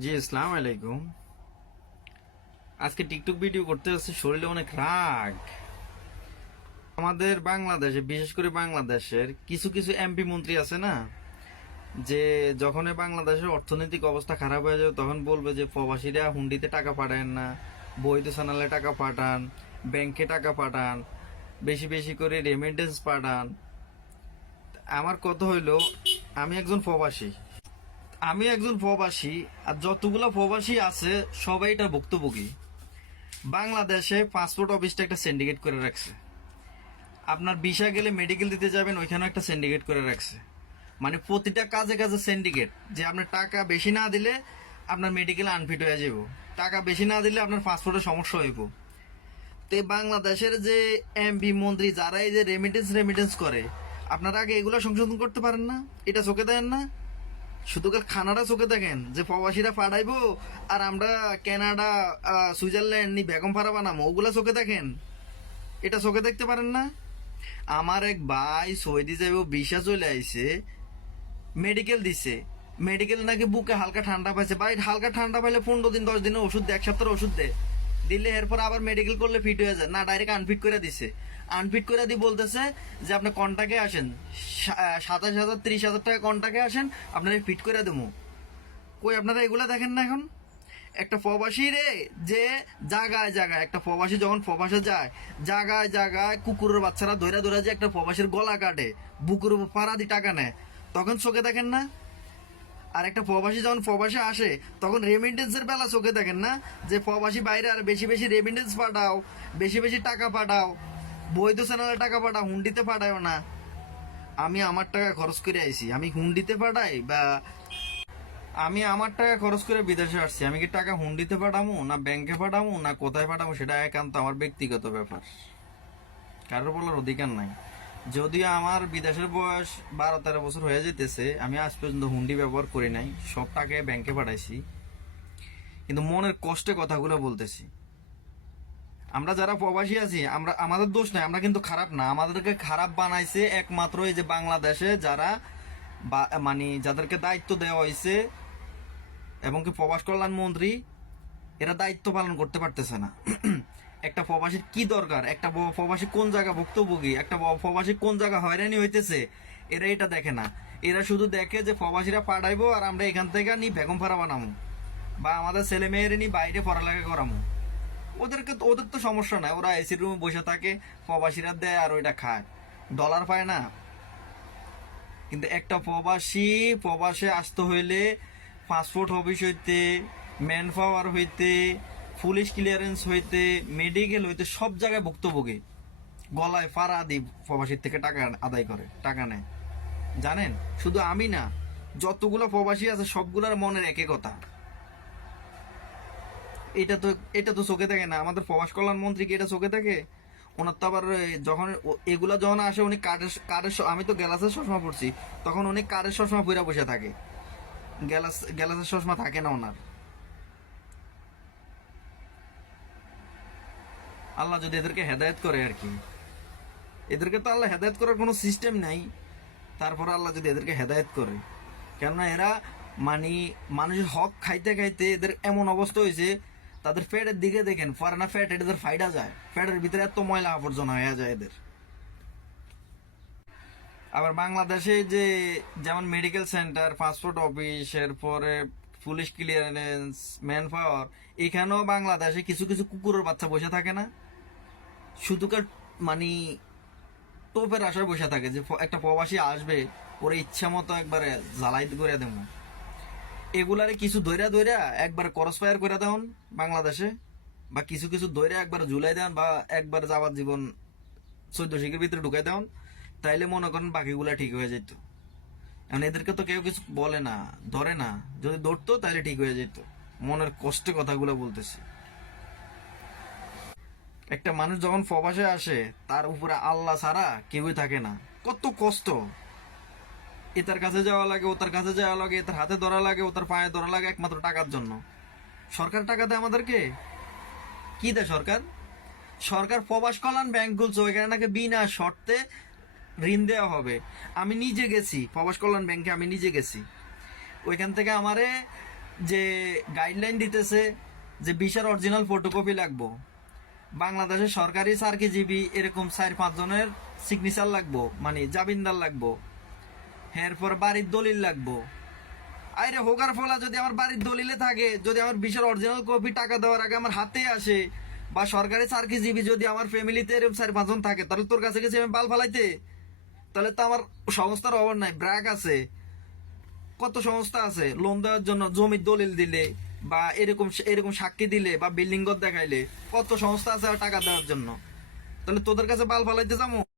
জি, আসসালামু আলাইকুম। আজকে টিকটক ভিডিও করতে যাচ্ছি, শরীরে অনেক রাগ। আমাদের বাংলাদেশে, বিশেষ করে বাংলাদেশের কিছু কিছু এমপি মন্ত্রী আছে না, যে যখন বাংলাদেশের অর্থনৈতিক অবস্থা খারাপ হয়ে যাবে তখন বলবে যে প্রবাসীরা হুন্ডিতে টাকা পাঠান না, বৈধ চ্যানেলে টাকা পাঠান, ব্যাংকে টাকা পাঠান, বেশি বেশি করে রেমিটেন্স পাঠান। আমার কথা হইলো, আমি একজন প্রবাসী আর যতগুলো প্রবাসী আছে সবাই এটার ভুক্তভোগী। বাংলাদেশে পাসপোর্ট অফিসটা একটা সিন্ডিকেট করে রাখছে। আপনার ভিসা গেলে মেডিকেল দিতে যাবেন, ওইখানেও একটা সিন্ডিকেট করে রাখছে। মানে প্রতিটা কাজে কাজে সিন্ডিকেট, যে আপনার টাকা বেশি না দিলে আপনার মেডিকেল আনফিট হয়ে যাব, টাকা বেশি না দিলে আপনার পাসপোর্টের সমস্যা হইব। তো বাংলাদেশের যে এমপি মন্ত্রী যারা এই যে রেমিটেন্স করে, আপনারা আগে এগুলো সংশোধন করতে পারেন না? এটা চোখে দেন না? শুধু খানাটা চোখে দেখেন যে প্রবাসীরা পাঠাইবো আর আমরা কানাডা, সুইজারল্যান্ড নি বেগম পাড়া বানাবো, ওগুলা চোখে দেখেন। এটা চোখে দেখতে পারেন না? আমার এক ভাই সৌদি যাইব, ভিসা চলে আইছে, মেডিকেল দিছে, মেডিকেল নাকি বুকে হালকা ঠান্ডা পাইছে। ভাই হালকা ঠান্ডা পাইলে 15 দিন 10 দিনের ওষুধ দেয়, 1 সপ্তাহের ওষুধ দেয়, দিলে এরপর আবার মেডিকেল করলে ফিট হয়ে যায় না, ডাইরেক্ট আনফিট করে দিছে। আনফিট করে দিয়ে বলতেছে যে আপনি কন্টাকে আসেন, 27,000 30,000 টাকা কন্টাকে আসেন, আপনারা ফিট করে দেবো। কই আপনারা এগুলা দেখেন না এখন? একটা প্রবাসী রে, যে জায়গায় জায়গায় একটা প্রবাসী যখন প্রবাসে যায়, জায়গায় জায়গায় কুকুরের বাচ্চারা ধরে ধরে যে একটা প্রবাসীর গলা কাটে, বুকুর উপর পাড়া দিয়ে টাকা নেয়, তখন চোখে দেখেন না? আর একটা প্রবাসী যখন প্রবাসে আসে তখন রেমিটেন্সের বেলা চোখে দেখেন না? যে প্রবাসী বাইরে আর বেশি বেশি রেমিটেন্স পাঠাও, বেশি বেশি টাকা পাঠাও, বৈধ চ্যানেলে টাকা পাঠাও, হুন্ডিতে পাঠাও না। আমি আমার টাকা খরচ করে আইছি, আমি হুন্ডিতে পাঠাই বা আমি আমার টাকা খরচ করে বিদেশে আসছি, আমি কি টাকা হুন্ডিতে পাঠাবো না ব্যাংকে পাঠাবো না কোথায় পাঠাবো, সেটা একান্ত আমার ব্যক্তিগত ব্যাপার, কারোর বলার অধিকার নাই। যদিও আমার বিদেশের বয়স 12-13 বছর হয়ে যেতেছে, আমি আজ পর্যন্ত হুন্ডি ব্যবহার করি নাই, সব টাকায় ব্যাংকে পাঠাইছি। কিন্তু মনের কষ্টে কথাগুলো বলতেছি। আমরা যারা প্রবাসী আছি, আমরা আমাদের দোষ নাই, আমরা কিন্তু খারাপ না। আমাদেরকে খারাপ বানাইছে একমাত্র এই যে বাংলাদেশে যারা মানে যাদেরকে দায়িত্ব দেওয়া হয়েছে, এবং কি প্রবাস কল্যাণ মন্ত্রী, এরা দায়িত্ব পালন করতে পারতেছে না। একটা প্রবাসীর কি দরকার, একটা প্রবাসী কোন জায়গা ভুক্তভোগী, একটা প্রবাসী কোন জায়গা হয়রানি হইতেছে, এরা এটা দেখে না। এরা শুধু দেখে যে প্রবাসীরা পাঠাইবো আর আমরা এখান থেকে নি বেগম ফারা বানামো, বা আমাদের ছেলে মেয়েরে নি বাইরে পড়ালেখা করামো। ওদের তো সমস্যা নাই, ওরা এসির রুমে বসে থাকে, প্রবাসীরা দেয় আর ওইটা খায়, ডলার পায় না। কিন্তু একটা প্রবাসে আসতে হইলে পাসপোর্ট অফিস হইতে, ম্যান পাওয়ার হইতে, পুলিশ ক্লিয়ারেন্স হইতে, মেডিকেল হইতে, সব জায়গায় ভুক্তভোগী। গলায় ফাড়া দি প্রবাসীর থেকে টাকা আদায় করে, টাকা নেয়। জানেন, শুধু আমি না, যতগুলো প্রবাসী আছে সবগুলোর মনের একই কথা। এটা তো চোখে থাকে না। আমাদের প্রবাস কল্যাণ মন্ত্রী কি এটা চোখে থাকে? ওনার তো আবার যখন এগুলা যখন আসে, উনি আমি তো গ্যালাসের চশমা পড়ছি, তখন উনি কারের চশমা পরে বসে থাকে, গ্যালাসের চশমা থাকে না ওনার। আল্লাহ যদি এদেরকে হেদায়েত করে আর কি, এদেরকে তো আল্লাহ হেদায়েত করার কোনো সিস্টেম নাই, তারপরে আল্লাহ যদি এদেরকে হেদায়েত করে, কেননা এরা মানে মানুষের হক খাইতে খাইতে এদের এমন অবস্থা হয়েছে, তাদের পেটের দিকে দেখেন, ফারানা ফ্যাট এদের ফাইডা যায়, পেটের ভিতরে এত ময়লা আবর্জনা হয়ে যায় এদের। আবার বাংলাদেশে যে যেমন মেডিকেল সেন্টার, পাসপোর্ট অফিস, এরপরে পুলিশ ক্লিয়ারেন্স, ম্যান পাওয়ার, এখানেও বাংলাদেশে কিছু কিছু কুকুরের বাচ্চা বসে থাকে না, শুধুকার মানে টোপের আশায় বসে থাকে যে একটা প্রবাসী আসবে, ওরে ইচ্ছা মতো একবারে জ্বালাই করে দেবো। এগুলারে কিছু দৈরা দৈরা একবার ক্রস ফায়ার করে দেন বাংলাদেশে, বা কিছু কিছু দৈরা একবার ঝুলাই দেন, বা একবার যাবার জীবন 14 শিখের ভিতরে ঢুকাই দেন, তাইলে মনে করেন বাকিগুলা ঠিক হয়ে যেত। এখন এদেরকে তো কেউ কিছু বলে না, ধরে না, যদি ধরতো তাহলে ঠিক হয়ে যেত। মনের কষ্টে কথাগুলো বলতেছি। একটা মানুষ যখন প্রবাসে আসে, তার উপরে আল্লাহ ছাড়া কেউই থাকে না। কত কষ্ট, এটার কাছে যাওয়া লাগে, ওটার কাছে যাওয়া লাগে, এটার হাতে ধরা লাগে, ওটার পায়ে ধরা লাগে, একমাত্র টাকার জন্য। সরকার টাকা দেয় আমাদেরকে? কি দেয় সরকার? সরকার প্রবাস কল্যাণ ব্যাংক খুলছে, ওইখানে নাকি বিনা শর্তে ঋণ দেওয়া হবে। আমি নিজে গেছি প্রবাস কল্যাণ ব্যাংকে, আমি নিজে গেছি, ওইখান থেকে আমারে যে গাইডলাইন দিতেছে যে ভিসার অরিজিনাল ফটোকপি লাগবো, বাংলাদেশের সরকারি চাকরিজীবী এরকম 4-5 জনের সিগনেচার লাগবো, মানে জামিনদার লাগবো, এরপর বাড়ির দলিল লাগবো। আরে হোকার ফলা যদি আমার বাড়ির দলিলে থাকে, যদি আমার ভিসার অরিজিনাল কপি টাকা দেওয়ার আগে আমার হাতে আসে, বা সরকারি চাকরিজীবী যদি আমার ফ্যামিলিতে এরকম 4-5 জন থাকে, তাহলে তোর কাছে গেছে আমি বাল ফালাইতে? তাহলে তো আমার সংস্থার অভাব নাই, ব্র্যাক আছে, কত সংস্থা আছে লোন দেওয়ার জন্য, জমির দলিল দিলে বা এরকম এরকম সাক্ষী দিলে বা বিল্ডিং ঘর দেখাইলে কত সংস্থা আছে টাকা দেওয়ার জন্য। তাহলে তোদের কাছে বাল ফালাইতে যাবো?